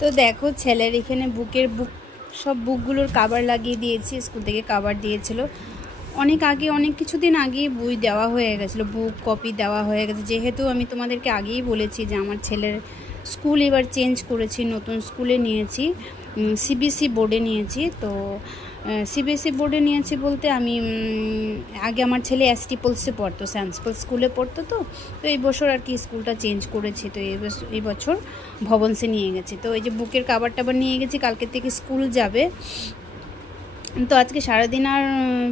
তো দেখো ছেলের এখানে বুক সব বুকগুলোর কভার লাগিয়ে দিয়েছি। স্কুল থেকে কভার দিয়েছিল অনেক কিছুদিন আগেই বই দেওয়া হয়ে গেছিলো, বুক কপি দেওয়া হয়ে গেছে। যেহেতু আমি তোমাদেরকে আগেই বলেছি যে আমার ছেলের স্কুল এবার চেঞ্জ করেছি, নতুন স্কুলে নিয়েছি, সিবিএসসি বোর্ডে নিয়েছি। তো সিবিএসসি বোর্ডে নিয়েছি বলতে আমি আগে আমার ছেলে এসটি পলসে পড়তো, স্যান্সপল স্কুলে পড়তো। তো এই বছর আর কি স্কুলটা চেঞ্জ করেছি। তো এই বছর ভবনসে নিয়ে গেছি। তো এই যে বুকের কাবার টাবার নিয়ে গেছি, কালকে থেকে স্কুল যাবে। তো আজকে সারাদিন আর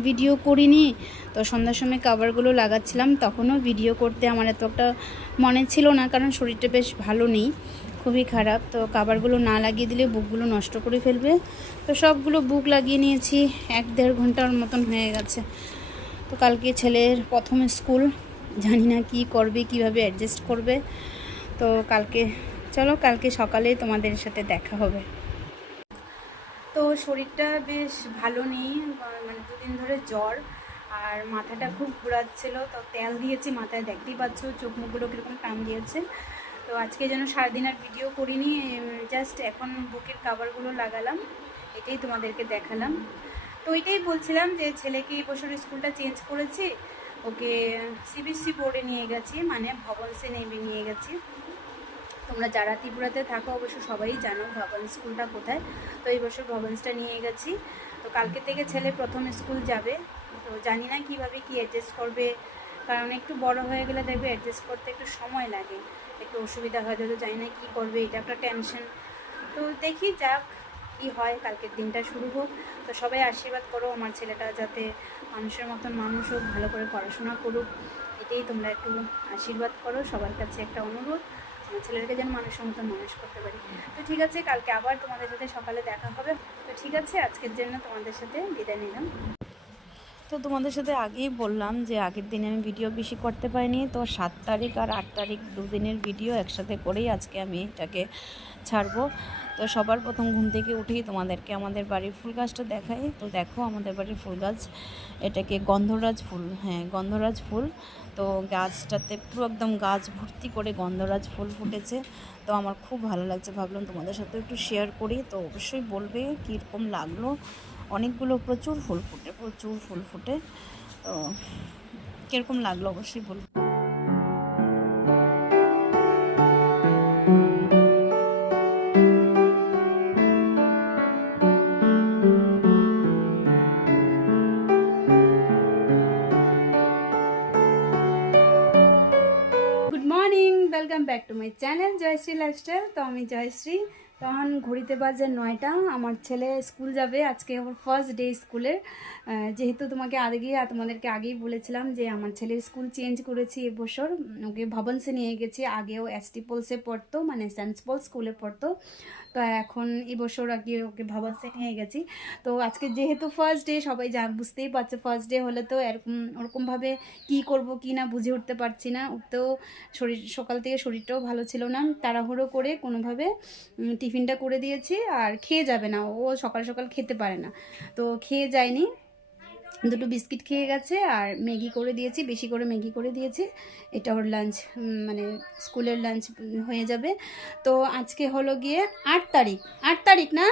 ভিডিও করিনি। তো সন্ধ্যার সময় কাভারগুলো লাগাচ্ছিলাম, তখনও ভিডিও করতে আমার এত একটা মনে ছিল না, কারণ শরীরটা বেশ ভালো নেই, খুবই খারাপ। তো কাভারগুলো না লাগিয়ে দিলে বুকগুলো নষ্ট করে ফেলবে। তো সবগুলো বুক লাগিয়ে নিয়েছি, 1-1.5 ঘন্টার মতন হয়ে গেছে। তো কালকে ছেলের প্রথম স্কুল, জানি না কি করবে, কিভাবে অ্যাডজাস্ট করবে। তো কালকে সকালে তোমাদের সাথে দেখা হবে। তো শরীরটা বেশ ভালো নেই, মানে 2 দিন ধরে জ্বর, আর মাথাটা খুব ঘোরাচ্ছিল। তো তেল দিয়েছি মাথায়, দেখতেই পাচ্ছ চোখ মুখগুলো কীরকম টান দিয়েছে। তো আজকে যেন সারাদিন আর ভিডিও করিনি, জাস্ট এখন বুকের কাভারগুলো লাগালাম, এটাই তোমাদেরকে দেখালাম। তো ওইটাই বলছিলাম যে ছেলেকে এই বছর স্কুলটা চেঞ্জ করেছি, ওকে সিবিএসসি বোর্ডে নিয়ে গেছি, মানে ভবনসে নিয়ে গেছি। তোমরা যারা ত্রিপুরাতে থাকো অবশ্য সবাই জানো ভবন স্কুলটা কোথায়। তো এই বছর ভবনসটা নিয়ে গেছি। তো কালকে থেকে ছেলে প্রথম স্কুল যাবে। তো জানি না কীভাবে কি অ্যাডজাস্ট করবে, কারণ একটু বড় হয়ে গেলে দেখবে অ্যাডজাস্ট করতে একটু সময় লাগে, একটু অসুবিধা হয়। তো জানি না কী করবে, এটা একটা টেনশন। তো দেখি যাক কী হয়, কালকের দিনটা শুরু হোক। তো সবাই আশীর্বাদ করো আমার ছেলেটা যাতে মানুষের মতন মানুষ হোক, ভালো করে পড়াশোনা করুক, এটাই তোমরা একটু আশীর্বাদ করো। সবার কাছে একটা অনুরোধ, আমার ছেলেকে যেন মানুষের মতন মানুষ করতে পারি। তো ঠিক আছে, কালকে আবার তোমাদের সাথে সকালে দেখা হবে। তো ঠিক আছে, আজকের জন্য তোমাদের সাথে বিদায় নিলাম। তো তোমাদের সাথে আগেই বললাম যে আগের দিনে আমি ভিডিও বেশি করতে পারিনি। তো 7 তারিখ আর 8 তারিখ 2 দিনের ভিডিও একসাথে করেই আজকে আমি এটাকে ছাড়বো। তো সবার প্রথম ঘুম থেকে উঠেই তোমাদেরকে আমাদের বাড়ির ফুল গাছটা দেখাই। তো দেখো আমাদের বাড়ির ফুল গাছ, এটাকে গন্ধরাজ ফুল, হ্যাঁ গন্ধরাজ ফুল। তো গাছটাতে পুরো একদম গাছ ভর্তি করে গন্ধরাজ ফুল ফুটেছে। তো আমার খুব ভালো লাগছে, ভাবলাম তোমাদের সাথে একটু শেয়ার করি। তো অবশ্যই বলবে কীরকম লাগলো। অনেকগুলো প্রচুর ফুল ফুটে। তো কীরকম লাগলো অবশ্যই বলবে। Good morning, welcome back to my channel Jayshree lifestyle. তো আমি জয়শ্রী। তখন ঘড়িতে বাজে 9টা, আমার ছেলে স্কুল যাবে, আজকে আমার ফার্স্ট ডে স্কুলের। যেহেতু তোমাদেরকে আগেই বলেছিলাম যে আমার ছেলের স্কুল চেঞ্জ করেছি এবছর, ওকে ভবনসে নিয়ে গেছি। আগেও এসটি পলসে পড়তো, মানে সেন্ট পল স্কুলে পড়তো। তো এখন এবছর আর কি ওকে ভবনসে নিয়ে গেছি। তো আজকে যেহেতু ফার্স্ট ডে, সবাই বুঝতেই পারছে ফার্স্ট ডে হলে তো ওরকমভাবে কী করব কি না বুঝে উঠতে পারছি না। উঠতেও সকাল থেকে শরীরটাও ভালো ছিল না, তাড়াহুড়ো করে কোনোভাবে টিফিনটা করে দিয়েছি। আর খেয়ে যাবে না, ও সকাল সকাল খেতে পারে না, তো খেয়ে যায়নি, 2টো বিস্কিট খেয়ে গেছে। আর ম্যাগি করে দিয়েছি, বেশি করে ম্যাগি করে দিয়েছি। এটা ওর লাঞ্চ, মানে স্কুলের লাঞ্চ হয়ে যাবে। তো আজকে হলো গিয়ে 8 তারিখ না,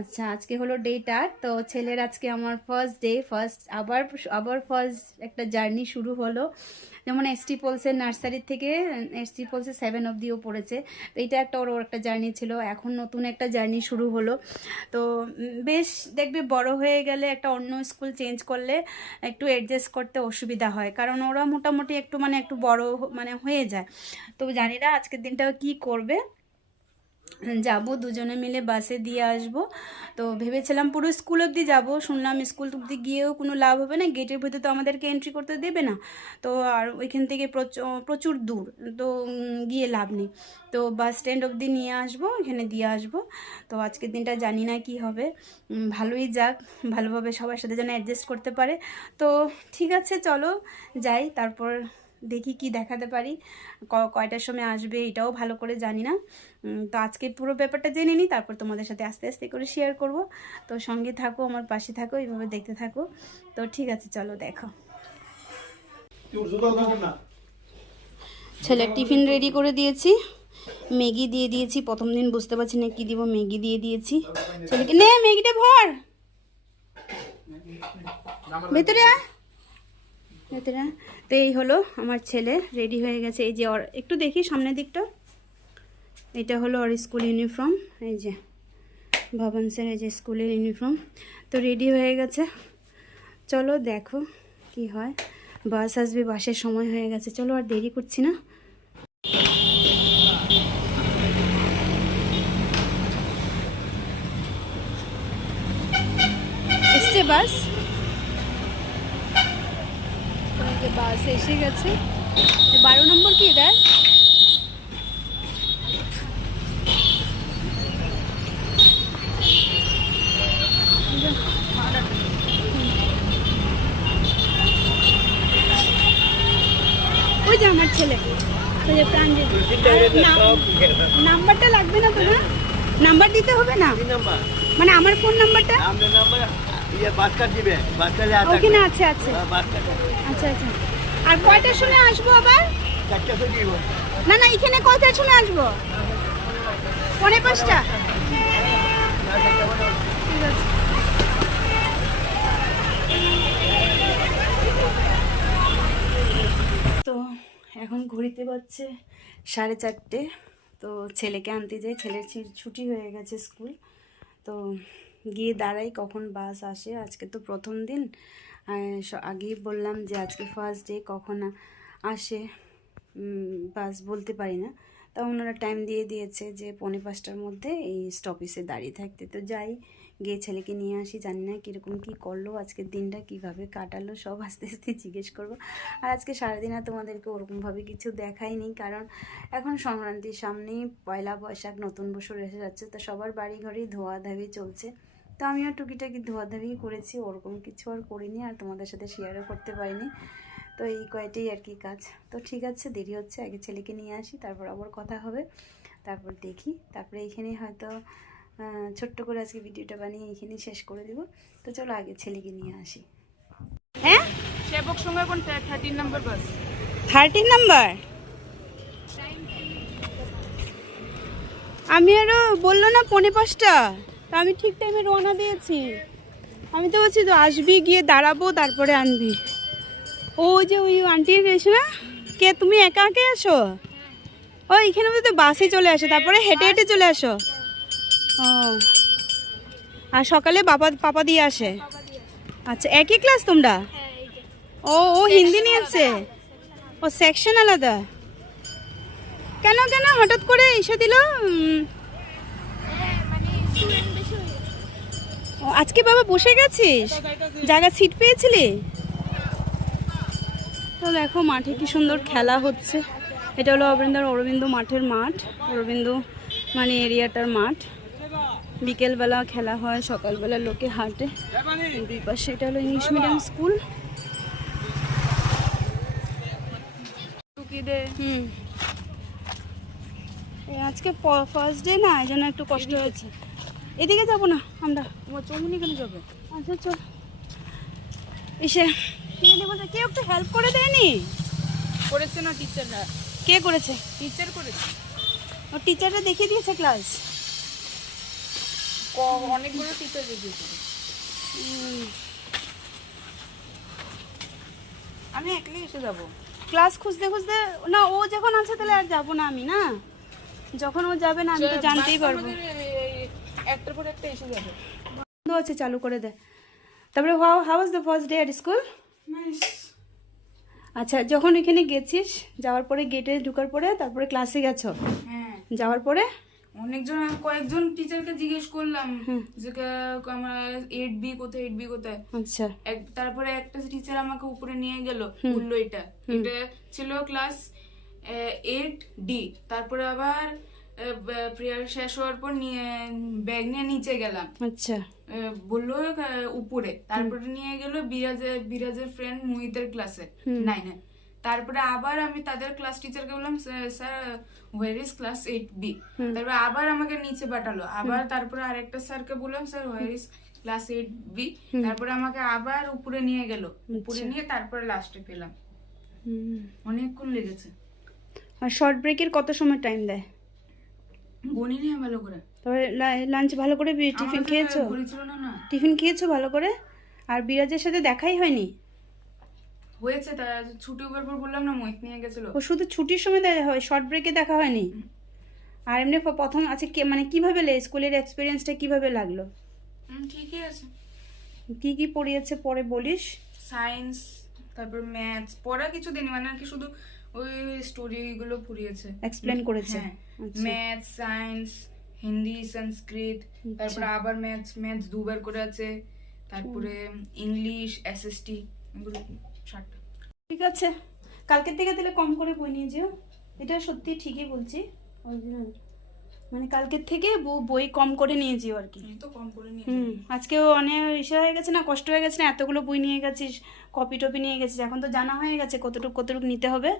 আচ্ছা আজকে হলো ডেট 8। তো ছেলের আজকে আমার ফার্স্ট ডে, আবার ফার্স্ট একটা জার্নি শুরু হলো। যেমন এসটি পলসের নার্সারি থেকে এসটি পলসে 7 অবধিও পড়েছে। তো এইটা ওর একটা জার্নি ছিল, এখন নতুন একটা জার্নি শুরু হলো। তো বেশ দেখবে বড় হয়ে গেলে একটা অন্য স্কুল চেঞ্জ করলে একটু অ্যাডজাস্ট করতে অসুবিধা হয়, কারণ ওরা মোটামুটি একটু বড় হয়ে যায়। তো জানি না আজকের দিনটা কি করবে। যাব দুজনে মিলে বাসে দিয়ে আসব। তো ভেবেছিলাম পুরো স্কুল অবধি যাব, শুনলাম স্কুল অবধি গিয়েও কোনো লাভ হবে না, গেটের ভিতরে তো আমাদেরকে এন্ট্রি করতে দেবে না। তো আর ওইখান থেকে প্রচুর দূর, তো গিয়ে লাভ নেই। তো বাস স্ট্যান্ড অবধি নিয়ে আসবো, এখানে দিয়ে আসবো। তো আজকের দিনটা জানি না কি হবে, ভালোই যাক, ভালোভাবে সবার সাথে যেন অ্যাডজাস্ট করতে পারে। তো ঠিক আছে চলো যাই, তারপর দেখি কি দেখাতে পারি, কয়টার সময় আসবে এটাও ভালো করে জানি না। তো আজকে পুরো ব্যাপারটা জেনে নিই, তারপর তোমাদের সাথে আস্তে আস্তে করে শেয়ার করব। তো সঙ্গে থাকো, আমার পাশে থাকো, এইভাবে দেখতে থাকো। তো ঠিক আছে চলো দেখো। ছেলের টিফিন রেডি করে দিয়েছি, ম্যাগি দিয়ে দিয়েছি, প্রথম দিন বুঝতে পারছি না কি দিব, ম্যাগি দিয়ে দিয়েছি ছেলেকে। নে ম্যাগিটা ভর ভেতরে আয়, ভেতরে আয়। তো এই হলো আমার ছেলে রেডি হয়ে গেছে। এই যে ওর একটু দেখি সামনের দিকটা, এটা হলো ওর স্কুল ইউনিফর্ম। এই যে ভবনসের এই যে স্কুলের ইউনিফর্ম। তো রেডি হয়ে গেছে, চলো দেখো কি হয়। বাস আসবে, বাসের সময় হয়ে গেছে, চলো আর দেরি করছি না। এসছে বাস, বাস এসে গেছে। 12 নম্বর কি দেয়? ওই যে আমার ছেলে, ওই যে প্রাঞ্জল। নাম্বারটা লাগবে না তো? না নাম্বার দিতে হবে না, মানে আমার ফোন নাম্বারটা ওখানে আছে। আছে আচ্ছা আচ্ছা। আর কয়টার সময় আসবো আবার? না না, এখানে কয়টার সময় আসবো? 4:45। ঠিক আছে। তো এখন ঘড়িতে বাজছে 4:30। তো ছেলেকে আনতে যাই, ছেলের ছুটি হয়ে গেছে স্কুল। তো গিয়ে দাঁড়াই কখন বাস আসে। আজকে তো প্রথম দিন, আগেই বললাম যে আজকে ফার্স্ট ডে, কখন আসে বাস বলতে পারি না। তা ওনারা টাইম দিয়ে দিয়েছে যে 4:45টার মধ্যে এই স্টপেজে দাঁড়িয়ে থাকতে। তো যাই, গিয়ে ছেলেকে নিয়ে আসি। জানি না কীরকম কী করলো, আজকের দিনটা কিভাবে কাটালো সব আস্তে আস্তে জিজ্ঞেস করবো। আর আজকে সারাদিন আর তোমাদেরকে ওরকমভাবে কিছু দেখাইনি, কারণ এখন সংক্রান্তির সামনেই পয়লা বৈশাখ, নতুন বছর এসে যাচ্ছে। তো সবার বাড়ি ঘরেই ধোয়াধাবি চলছে। তো আমিও টুকিটাকি ধোয়াধাবি করেছি, ওরকম কিছু আর করিনি, আর তোমাদের সাথে শেয়ারও করতে পারিনি। তো এই কয়টাই আর কি কাজ। তো ঠিক আছে, দেরি হচ্ছে, আগে ছেলেকে নিয়ে আসি, তারপর আবার কথা হবে, তারপর দেখি। তারপরে এইখানেই হয়তো ছোট্ট করে আজকে ভিডিওটা বানিয়ে এইখানেই শেষ করে দেব। তো চলো আগে ছেলেকে নিয়ে আসি। হ্যাঁ, সেবক সঙ্গে কোন 13 নম্বর বাস? 13 নাম্বার। আমি আরও বললো না 4:45টা, তা আমি ঠিক টাইমে রওনা দিয়েছি। আমি তো বলছি তো আসবি, গিয়ে দাঁড়াবো, তারপরে আনবি। ওই যে ওই আন্টি এসো না, কে তুমি একা একা আসো? ও এখানে তো বাসে চলে আসো, তারপরে হেঁটে হেঁটে চলে আসো। ও, আর সকালে পাপা দিয়ে আসে। আচ্ছা, একই ক্লাস তোমরা? ও ও হিন্দি নিয়েছে, ও সেকশন আলাদা। কেন কেন হঠাৎ করে এসে দিল? ও আজকে বাবা বসে গেছিস, জায়গা সিট পেয়েছিলি? তো দেখো মাঠে কি সুন্দর খেলা হচ্ছে। এটা হলো অরবিন্দ মাঠের মাঠ, অরবিন্দ মানে এরিয়াটার মাঠ। বিকেলবেলা খেলা হয়, সকালবেলা লোকে হাঁটে। দুই পাশে এটা হলো ইংলিশ মিডিয়াম স্কুল। আজকে ফার্স্ট ডে না, এই জন্য একটু কষ্ট হয়েছে। এদিকে যাবো না আমরা, চৌমুনি কেন যাবে? আচ্ছা চল। এসে কেউ একটু হেল্প করে দেয়নি? করেছে না টিচাররা? কে করেছে? টিচার করেছে। ও টিচাররা দেখিয়ে দিয়েছে ক্লাস? অনেকগুলো টিচার দেখিয়েছে। আমি একলাই এসে যাবো ক্লাস খুঁজতে খুঁজতে। না ও যখন আছে তাহলে আর যাবো না আমি, না যখন ও যাবে না আমি তো জানতেই পারবো। একটার পর একটা এসে যাবে। বন্ধ আছে, চালু করে দে। তারপরে how was the first day at school? আচ্ছা, যখন এখানে গেছিস, যাওয়ার পরে গেটে ঢোকার পরে তারপরে ক্লাসে গেছো? হ্যাঁ, যাওয়ার পরে কয়েকজন টিচারকে জিজ্ঞেস করলাম যে আমার 8B কোথায়, 8B কোথায়। আচ্ছা, তারপরে একটা টিচার আমাকে উপরে নিয়ে গেল, বললো এটা ছিল ক্লাস 8D। তারপরে আবার প্রেয়ার শেষ হওয়ার পর ব্যাগ নিয়ে নিচে গেলাম। আচ্ছা, বললো উপরে। তারপরে নিয়ে গেল বিরাজের ফ্রেন্ড মোহিতের ক্লাসে 9-এ। তারপরে আবার আমি তাদের ক্লাস টিচারকে বললাম sir where is class 8B। তারপরে আবার আমাকে নিচে পাঠালো। আবার তারপরে আরেকটা স্যারকে বললাম sir where is class 8B। তারপরে আমাকে আবার উপরে নিয়ে গেল, উপরে নিয়ে তারপরে লাস্টে পেলাম। অনেকক্ষণ লেগেছে। আর শর্ট ব্রেকের কত সময় টাইম দেয়? গণি নিয়ে ভালো করে তবে লাঞ্চ ভালো করে টিফিন খেয়েছো? ঘড়ি ছিল না। টিফিন খেয়েছো ভালো করে? আর বিরাজের সাথে দেখাই হয়নি? হয়েছে, তা ছুটি হবার পর বললাম না মোহিত নিয়ে গেছিল। ও শুধু ছুটির সময় দেখা হয়, শর্ট ব্রেকে দেখা হয়নি? আর এমনি প্রথম আছে মানে কিভাবে স্কুলের এক্সপিরিয়েন্সটা কিভাবে লাগলো? ঠিকই আছে। কি কি পড়িয়েছে পরে বলিস? সায়েন্স, তারপর ম্যাথস, পড়া কিছু দিন মানে আর কি, শুধু ওই স্টোরি গুলো পড়িয়েছে, এক্সপ্লেন করেছে? হ্যাঁ। আচ্ছা। ম্যাথস, সায়েন্স, হিন্দি, সংস্কৃত, তারপরে আবার ম্যাথস ম্যাথস দুবার করে আছে, তারপরে ইংলিশ, এসএসটি, এগুলো 7টা। ঠিক আছে, কালকের থেকে তাহলে কম করে বই নিয়ে যেও। এটা সত্যি ঠিকই বলছি, অরিজিনাল। মানে কালকের থেকে বই কম করে নিয়ে যেও আর কি। এই তো কম করে নিয়ে আজকেও অনেক ইসে হয়ে গেছে না, কষ্ট হয়ে গেছে না, এতগুলো বই নিয়ে গেছিস, কপি টপি নিয়ে গেছিস, এখন তো জানা হয়ে গেছে কতটুকু কতটুকু নিতে হবে।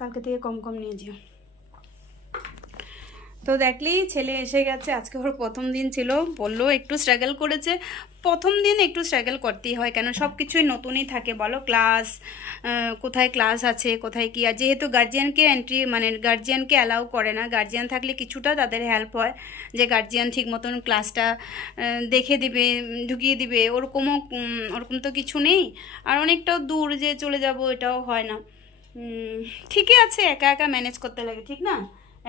কালকে থেকে কম কম নিয়ে যেও। তো দেখলি ছেলে এসে গেছে, আজকে ওর প্রথম দিন ছিল, বললো একটু স্ট্রাগল করেছে। প্রথম দিন একটু স্ট্রাগল করতেই হয়, কেন সব কিছুই নতুনই থাকে বলো, ক্লাস কোথায় ক্লাস আছে কোথায় কি, আর যেহেতু গার্জিয়ানকে এন্ট্রি মানে গার্জিয়ানকে অ্যালাউ করে না, গার্জিয়ান থাকলে কিছুটা তাদের হেল্প হয়, যে গার্জিয়ান ঠিক মতন ক্লাসটা দেখে দিবে, ঢুকিয়ে দিবে, ওরকম তো কিছু নেই। আর অনেকটাও দূর যে চলে যাব, এটাও হয় না। ঠিকই আছে, একা একা ম্যানেজ করতে লাগে, ঠিক না?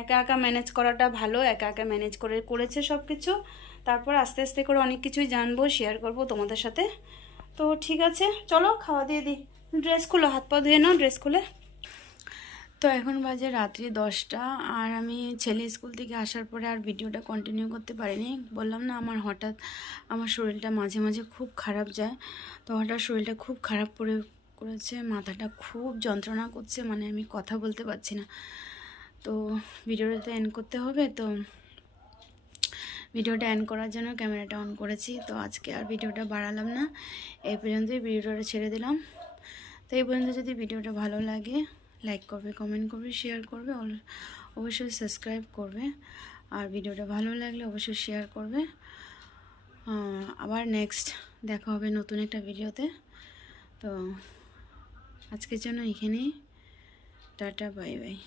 একা একা ম্যানেজ করাটা ভালো, একা একা ম্যানেজ করেছে সব কিছু। তারপর আস্তে আস্তে করে অনেক কিছুই জানবো, শেয়ার করব তোমাদের সাথে। তো ঠিক আছে, চলো খাওয়া দিয়ে দিই। ড্রেস খুলো, হাত পা ধুয়ে নাও, ড্রেস খুলে। তো এখন বাজে রাত্রি 10টা, আর আমি ছেলে স্কুল থেকে আসার পরে আর ভিডিওটা কন্টিনিউ করতে পারিনি। বললাম না আমার হঠাৎ আমার শরীরটা মাঝে মাঝে খুব খারাপ যায়, তো হঠাৎ শরীরটা খুব খারাপ করেছে, মাথাটা খুব যন্ত্রণা করছে, মানে আমি কথা বলতে পারছি না। তো ভিডিওটা তো এন্ড করতে হবে, তো ভিডিওটা এন্ড করার জন্য ক্যামেরাটা অন করেছি। তো আজকে আর ভিডিওটা বাড়ালাম না, এই পর্যন্তই ভিডিওটা ছেড়ে দিলাম। তো এই পর্যন্ত যদি ভিডিওটা ভালো লাগে লাইক করবে, কমেন্ট করবে, শেয়ার করবে, অবশ্যই সাবস্ক্রাইব করবে। আর ভিডিওটা ভালো লাগলে অবশ্যই শেয়ার করবে। আবার নেক্সট দেখা হবে নতুন একটা ভিডিওতে। তো আজকের জন্য এখানেই, টাটা, বাই বাই।